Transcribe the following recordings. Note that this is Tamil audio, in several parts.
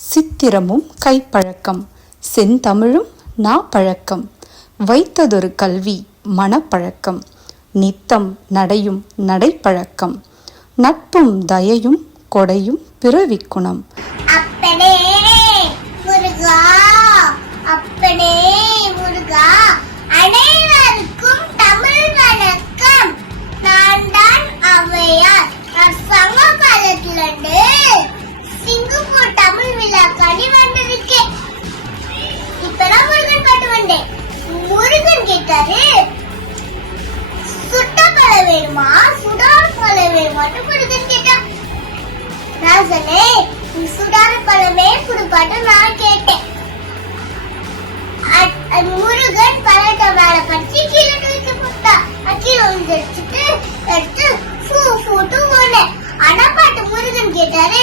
சித்திரமும் கைப்பழக்கம் செந்தமிழும் நா பழக்கம் வைத்ததொரு கல்வி மனப்பழக்கம் நித்தம் நடையும் நடைப்பழக்கம் நட்பும் தயையும் கொடையும் பிறவிக்குணம் விழாக்காண்டி வந்ததுக்கே. இப்பதான் முருகன் பாட்டு வந்தேன். முருகன் கேட்டாரு சுட்ட பல வேணுமா? சுடாத பல வேணுமாட்டு முருகன் கேட்டான். நான் சொன்னேன் "நீ பழமே குடுப்பாட்டு நான் கேட்டேன். முருகன் பழத்தை மேல படிச்சு கீழே தூக்கி போட்டா. நான் கீழே விழுந்துட்டு எடுத்து ஃபூ ஃபூட்டு ஓனேன் ஆனா பாட்டு முருகன் கேட்டாரு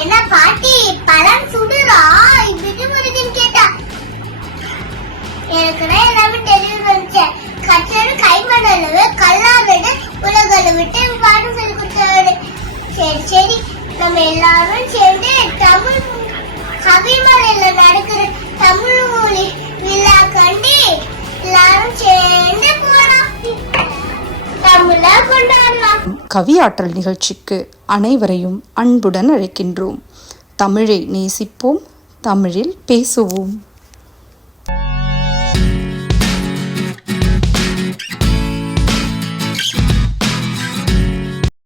என்ன பாட்டி நம்ம எல்லாரும் சேர்ந்து தமிழ் கவிமலையில நடக்கிற தமிழ் மொழி விழா கண்டு எல்லாரும் சேர்ந்து போறோம் தமிழா கொண்டாடலாம். கவியாற்றல் நிகழ்ச்சிக்கு அனைவரையும் அன்புடன் அழைக்கின்றோம். தமிழை நேசிப்போம் தமிழில் பேசுவோம்.